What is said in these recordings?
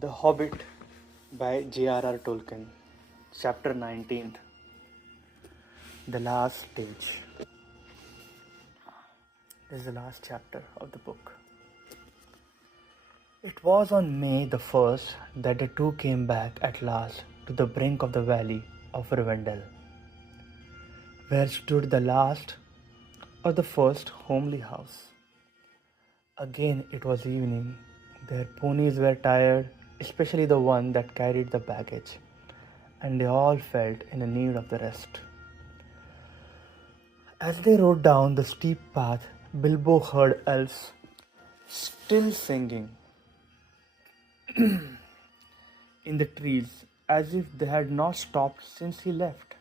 The Hobbit by J.R.R. Tolkien, Chapter 19th. The Last Stage. This is the last chapter of the book. It was on May the 1st that the two came back at last to the brink of the valley of Rivendell, where stood the last of the first homely house. Again it was evening. Their ponies were tired, especially the one that carried the baggage, and they all felt in the need of the rest. As they rode down the steep path, Bilbo heard elves still singing in the trees as if they had not stopped since he left.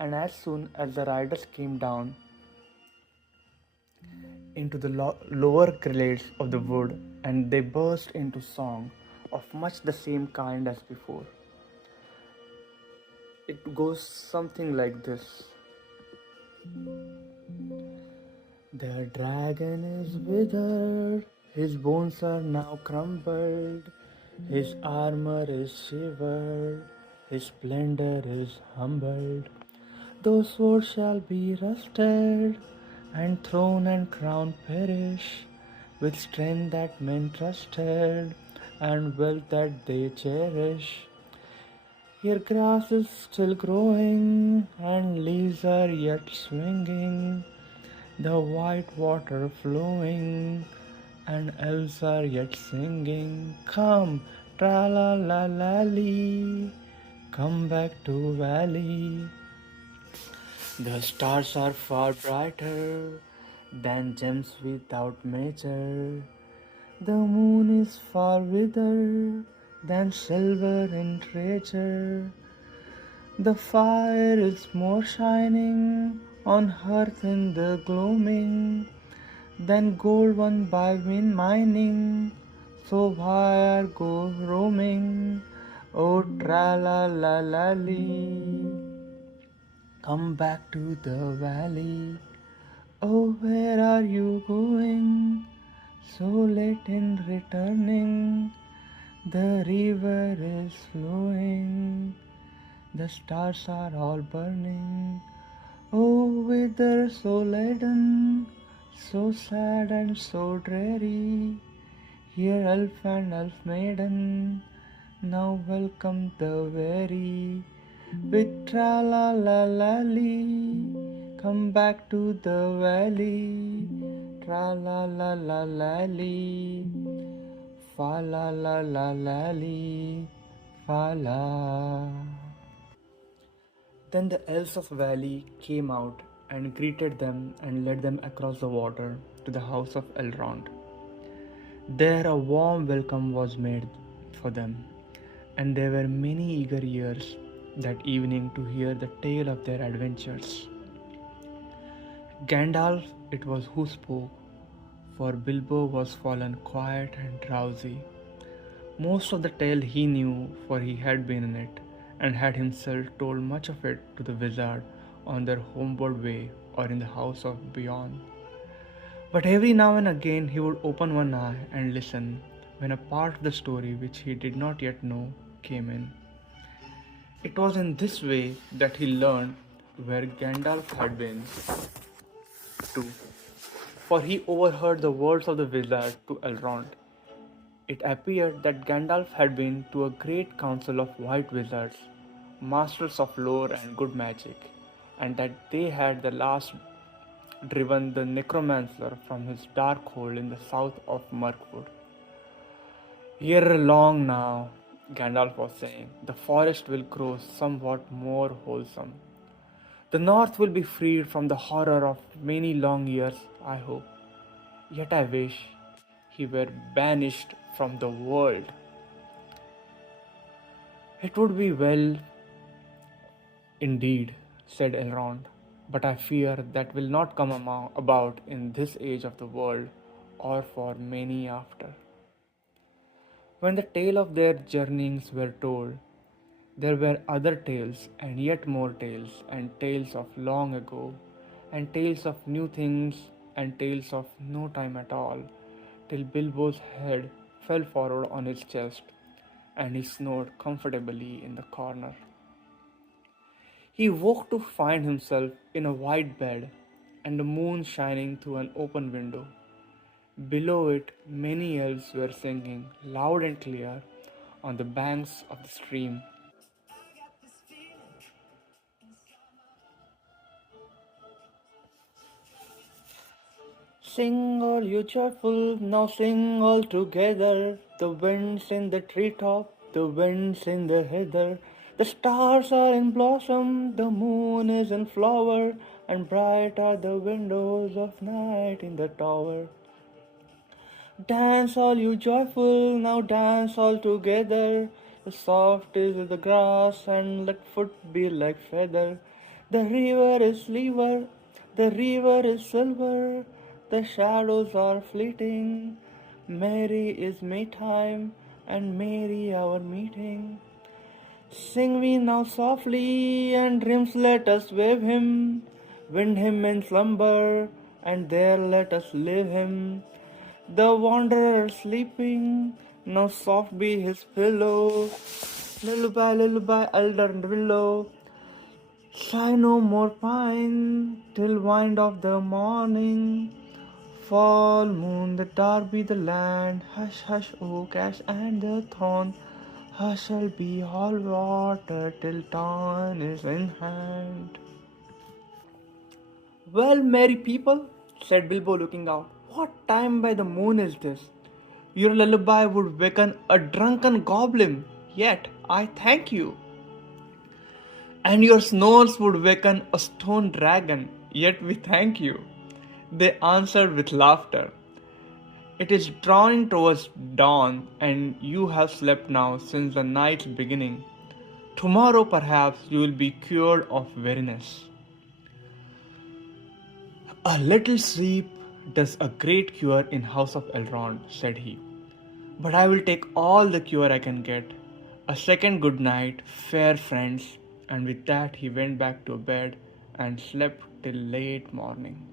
And as soon as the riders came down into the lower glades of the wood, and they burst into song of much the same kind as before. It goes something like this. The dragon is withered, his bones are now crumbled, his armor is shivered, his splendor is humbled. Those swords shall be rusted, and throne and crown perish, with strength that men trusted, and wealth that they cherish. Here grass is still growing, and leaves are yet swinging, the white water flowing, and elves are yet singing. Come, tra-la-la-la-lee, come back to valley. The stars are far brighter than gems without measure. The moon is far whither than silver in treasure. The fire is more shining on hearth in the gloaming than gold won by wind mining. So why go roaming? Oh, tra-la-la-la-lee, come back to the valley. Oh, where are you going? So late in returning, the river is flowing, the stars are all burning. Oh, whither so laden, so sad and so dreary? Here elf and elf maiden now welcome the weary. With tra-la-la-la-lee, come back to the valley. Tra-la-la-la-la-lee, fa-la-la-la-la-lee, fa-la. Then the elves of the valley came out and greeted them and led them across the water to the house of Elrond. There a warm welcome was made for them, and there were many eager ears that evening to hear the tale of their adventures. Gandalf it was who spoke, for Bilbo was fallen quiet and drowsy. Most of the tale he knew, for he had been in it, and had himself told much of it to the wizard on their homeward way or in the house of beyond. But every now and again he would open one eye and listen when a part of the story which he did not yet know came in. It was in this way that he learned where Gandalf had been to, for he overheard the words of the wizard to Elrond. It appeared that Gandalf had been to a great council of white wizards, masters of lore and good magic, and that they had the last driven the necromancer from his dark hole in the south of Mirkwood. Ere long now, Gandalf was saying, the forest will grow somewhat more wholesome. The north will be freed from the horror of many long years, I hope. Yet I wish he were banished from the world. It would be well indeed, said Elrond, but I fear that will not come about in this age of the world or for many after. When the tale of their journeyings were told, there were other tales and yet more tales, and tales of long ago, and tales of new things, and tales of no time at all, till Bilbo's head fell forward on his chest, and he snored comfortably in the corner. He woke to find himself in a white bed and the moon shining through an open window. Below it, many elves were singing loud and clear on the banks of the stream. Sing all you joyful, now sing all together. The winds in the treetop, the winds in the heather. The stars are in blossom, the moon is in flower, and bright are the windows of night in the tower. Dance all you joyful, now dance all together. The soft is the grass, and let foot be like feather. The river is silver, the river is silver. The shadows are fleeting. Merry is Maytime, and merry our meeting. Sing we now softly, and dreams let us wave him. Wind him in slumber, and there let us leave him. The wanderer sleeping, now soft be his pillow. Lullaby, lullaby, elder willow. Sigh no more pine, till wind of the morning. Fall moon, the dark be the land. Hush, hush, oak, ash, and the thorn. Hush shall be all water till dawn is in hand. Well, merry people, said Bilbo looking out, what time by the moon is this? Your lullaby would waken a drunken goblin, yet I thank you. And your snores would waken a stone dragon, yet we thank you. They answered with laughter. It is drawing towards dawn, and you have slept now since the night's beginning. Tomorrow perhaps you will be cured of weariness. A little sleep does a great cure in House of Elrond, said he. But I will take all the cure I can get. A second good night, fair friends, and with that he went back to bed and slept till late morning.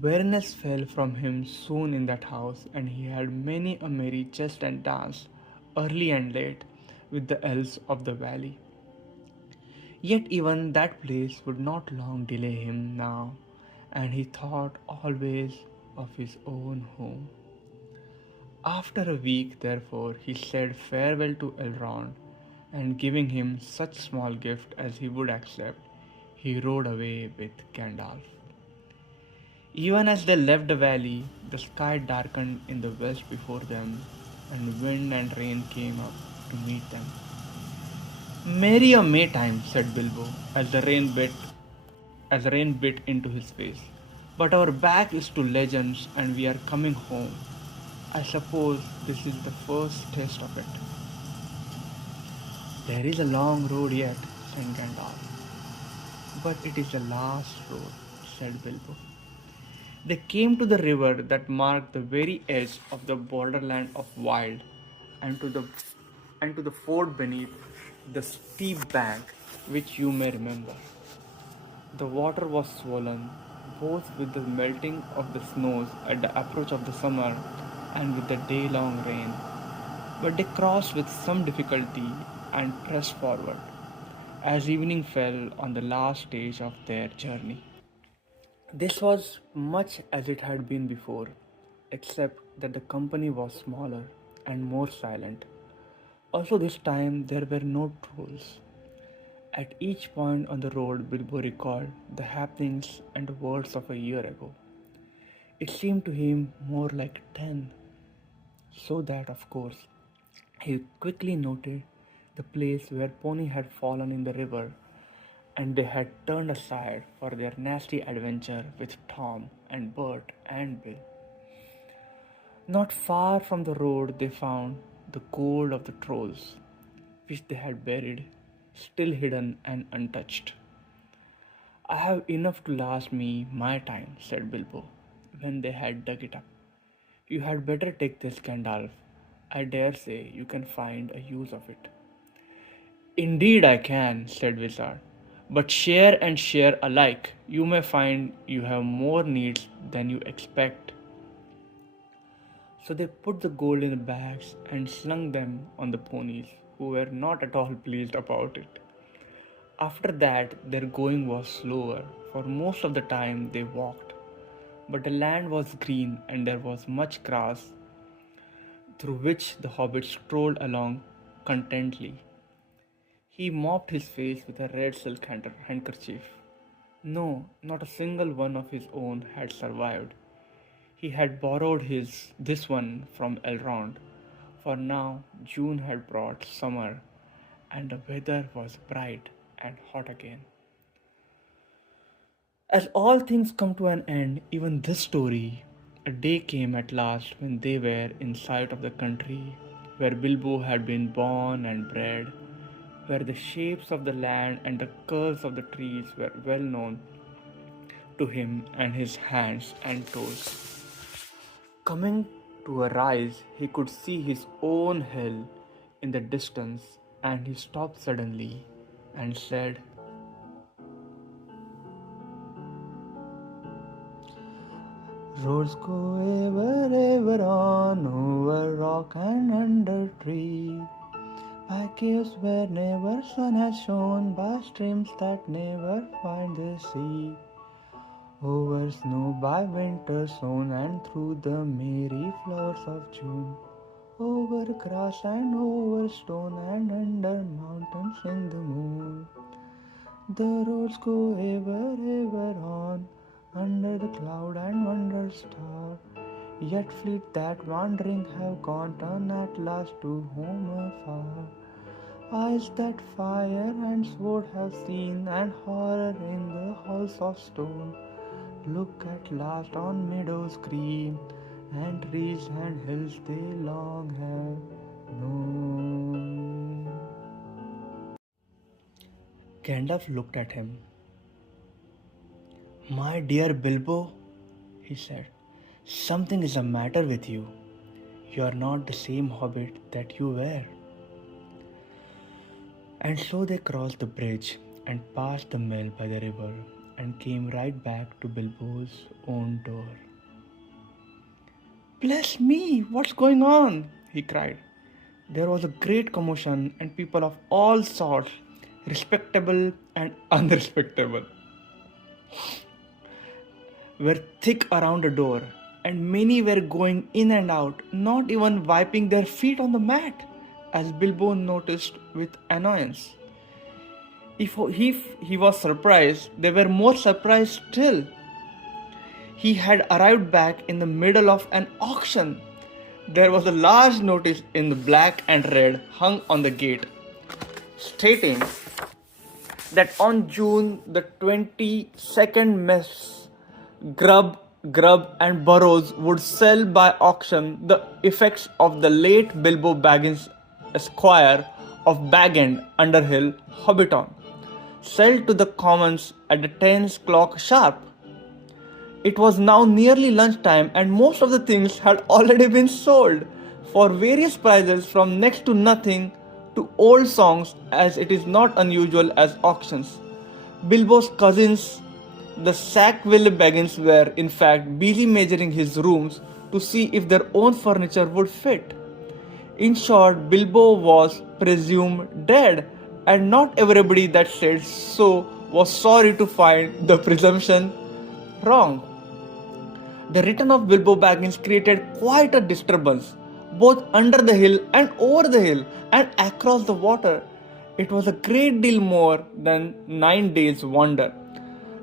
Weariness fell from him soon in that house, and he had many a merry jest and dance, early and late, with the elves of the valley. Yet even that place would not long delay him now, and he thought always of his own home. After a week, therefore, he said farewell to Elrond, and giving him such small gift as he would accept, he rode away with Gandalf. Even as they left the valley, the sky darkened in the west before them, and wind and rain came up to meet them. Merry a Maytime, said Bilbo, as the rain bit into his face. But our back is to legends, and we are coming home. I suppose this is the first taste of it. There is a long road yet, said Gandalf. But it is the last road, said Bilbo. They came to the river that marked the very edge of the borderland of wild, and to the ford beneath the steep bank, which you may remember. The water was swollen, both with the melting of the snows at the approach of the summer and with the day-long rain, but they crossed with some difficulty and pressed forward, as evening fell on the last stage of their journey. This was much as it had been before, except that the company was smaller and more silent. Also, this time there were no trolls. At each point on the road, Bilbo recalled the happenings and words of a year ago. It seemed to him more like 10, so that, of course, he quickly noted the place where Pony had fallen in the river, and they had turned aside for their nasty adventure with Tom and Bert and Bill. Not far from the road, they found the gold of the trolls, which they had buried, still hidden and untouched. I have enough to last me my time, said Bilbo, when they had dug it up. You had better take this, Gandalf. I dare say you can find a use of it. Indeed I can, said Wizard. But share and share alike. You may find you have more needs than you expect. So they put the gold in the bags and slung them on the ponies, who were not at all pleased about it. After that, their going was slower, for most of the time they walked. But the land was green and there was much grass, through which the hobbit strolled along contentedly. He mopped his face with a red silk handkerchief. No, not a single one of his own had survived. He had borrowed this one from Elrond, for now June had brought summer, and the weather was bright and hot again. As all things come to an end, even this story, a day came at last when they were in sight of the country where Bilbo had been born and bred, where the shapes of the land and the curves of the trees were well known to him and his hands and toes. Coming to a rise, he could see his own hill in the distance, and he stopped suddenly and said, "Roads go ever, ever on over rock and under tree, by caves where never sun has shone, by streams that never find the sea, over snow by winter sown, and through the merry flowers of June, over grass and over stone, and under mountains in the moon. The roads go ever, ever on, under the cloud and wonder star, yet fleet that wandering have gone, turn at last to home afar. Eyes that fire and sword have seen, and horror in the halls of stone, look at last on meadows green, and trees and hills they long have known." Gandalf looked at him. "My dear Bilbo," he said, "something is the matter with you. You are not the same hobbit that you were." And so they crossed the bridge and passed the mill by the river and came right back to Bilbo's own door. "Bless me, what's going on?" he cried. There was a great commotion, and people of all sorts, respectable and unrespectable, were thick around the door, and many were going in and out, not even wiping their feet on the mat, as Bilbo noticed with annoyance. If he was surprised, they were more surprised still. He had arrived back in the middle of an auction. There was a large notice in the black and red hung on the gate, stating that on June the 22nd, Mess Grub, and Burrows would sell by auction the effects of the late Bilbo Baggins, Esquire of Bag End, Underhill, Hobbiton. Sell to the commons at the 10 o'clock sharp. It was now nearly lunchtime, and most of the things had already been sold for various prices, from next to nothing to old songs, as it is not unusual as auctions. Bilbo's cousins, the Sackville Baggins, were in fact busy measuring his rooms to see if their own furniture would fit. In short, Bilbo was presumed dead, and not everybody that said so was sorry to find the presumption wrong. The return of Bilbo Baggins created quite a disturbance, both under the hill and over the hill and across the water. It was a great deal more than 9 days' wonder.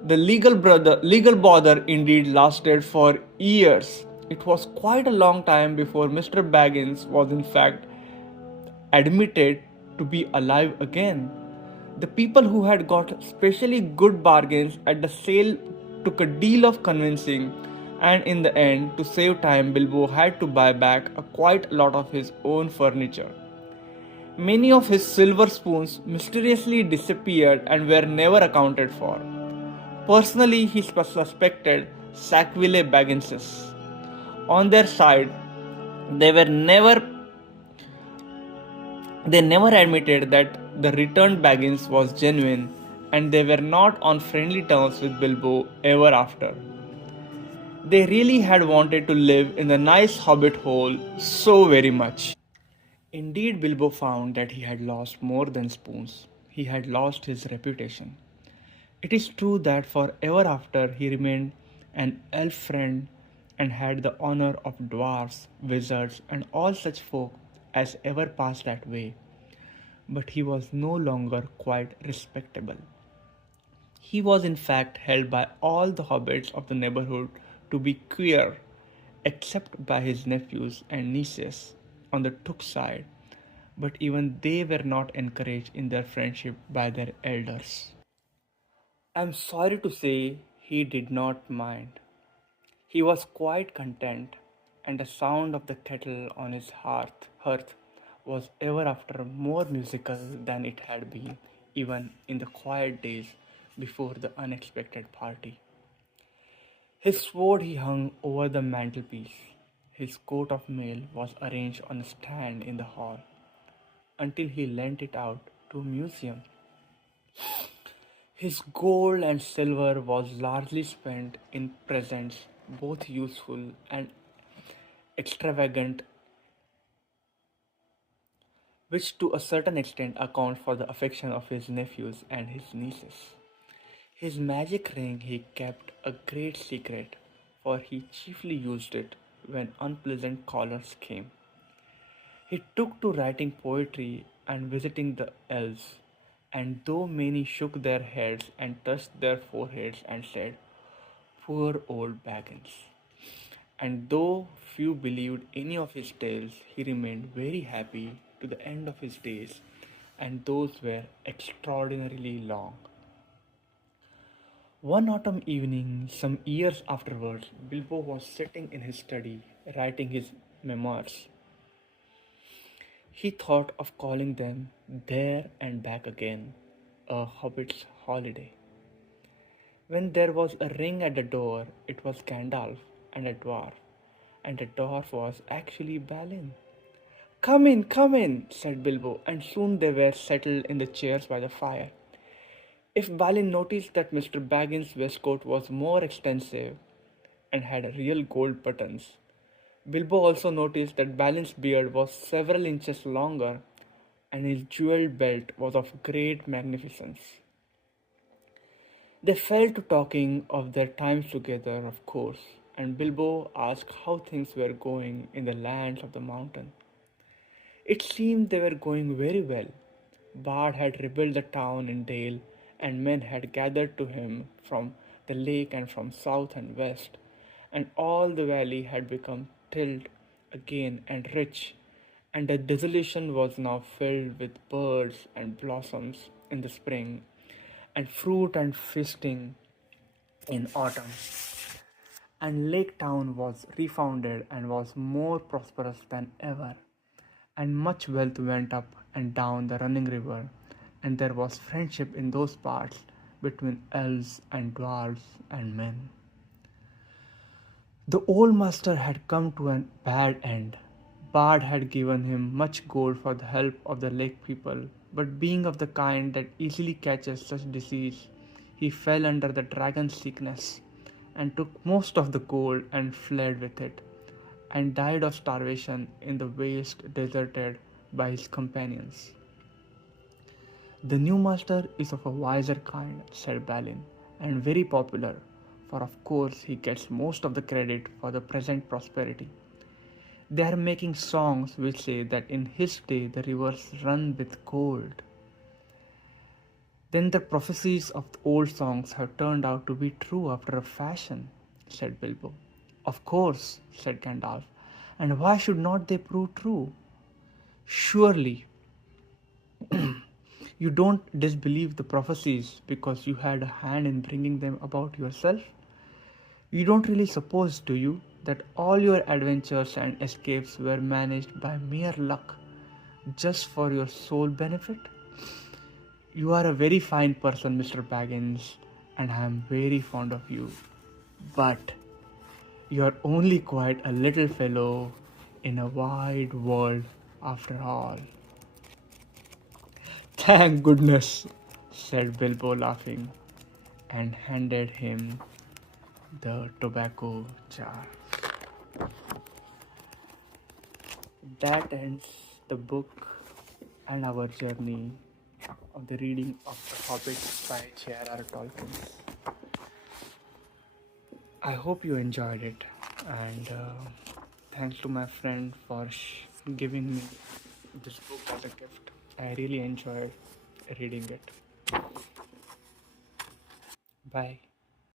The legal bother indeed lasted for years. It was quite a long time before Mr. Baggins was in fact admitted to be alive again. The people who had got specially good bargains at the sale took a deal of convincing, and in the end, to save time, Bilbo had to buy back quite a lot of his own furniture. Many of his silver spoons mysteriously disappeared and were never accounted for. Personally, he suspected Sackville Bagginses. On their side, they never admitted that the returned Baggins was genuine, and they were not on friendly terms with Bilbo ever after. They really had wanted to live in the nice hobbit hole so very much. Indeed, Bilbo found that he had lost more than spoons. He had lost his reputation. It is true that forever after he remained an elf friend and had the honor of dwarfs, wizards, and all such folk as ever passed that way, but he was no longer quite respectable. He was in fact held by all the hobbits of the neighborhood to be queer, except by his nephews and nieces on the Took side, but even they were not encouraged in their friendship by their elders. I'm sorry to say he did not mind. He was quite content, and the sound of the kettle on his hearth was ever after more musical than it had been even in the quiet days before the unexpected party. His sword he hung over the mantelpiece. His coat of mail was arranged on a stand in the hall until he lent it out to a museum. His gold and silver was largely spent in presents, both useful and extravagant, which to a certain extent account for the affection of his nephews and his nieces. His magic ring he kept a great secret, for he chiefly used it when unpleasant callers came. He took to writing poetry and visiting the elves, and though many shook their heads and touched their foreheads and said, "Poor old Baggins," and though few believed any of his tales, he remained very happy to the end of his days, and those were extraordinarily long. One autumn evening, some years afterwards, Bilbo was sitting in his study writing his memoirs. He thought of calling them There and Back Again, a Hobbit's Holiday. When there was a ring at the door, it was Gandalf and the dwarf was actually Balin. Come in, said Bilbo, and soon they were settled in the chairs by the fire. If Balin noticed that Mr. Baggins' waistcoat was more extensive and had real gold buttons, Bilbo also noticed that Balin's beard was several inches longer and his jeweled belt was of great magnificence. They fell to talking of their times together, of course, and Bilbo asked how things were going in the lands of the mountain. It seemed they were going very well. Bard had rebuilt the town in Dale, and men had gathered to him from the lake and from south and west, and all the valley had become tilled again and rich, and the desolation was now filled with birds and blossoms in the spring, and fruit and feasting in autumn. And Lake Town was refounded and was more prosperous than ever, and much wealth went up and down the running river, and there was friendship in those parts between elves and dwarfs and men. The old master had come to a bad end. Bard had given him much gold for the help of the lake people, but being of the kind that easily catches such disease, he fell under the dragon's sickness and took most of the gold and fled with it, and died of starvation in the waste deserted by his companions. The new master is of a wiser kind, said Balin, and very popular, for of course he gets most of the credit for the present prosperity. They are making songs which say that in his day the rivers run with gold. Then the prophecies of the old songs have turned out to be true after a fashion, said Bilbo. Of course, said Gandalf, and why should not they prove true? Surely you don't disbelieve the prophecies because you had a hand in bringing them about yourself? You don't really suppose, do you, that all your adventures and escapes were managed by mere luck, just for your sole benefit? You are a very fine person, Mr. Baggins, and I am very fond of you. But you are only quite a little fellow in a wide world after all. Thank goodness, said Bilbo laughing, and handed him the tobacco jar. That ends the book and our journey of the reading of The Hobbit by J.R.R. Tolkien. I hope you enjoyed it, and thanks to my friend for giving me this book as a gift. I really enjoyed reading it. Bye.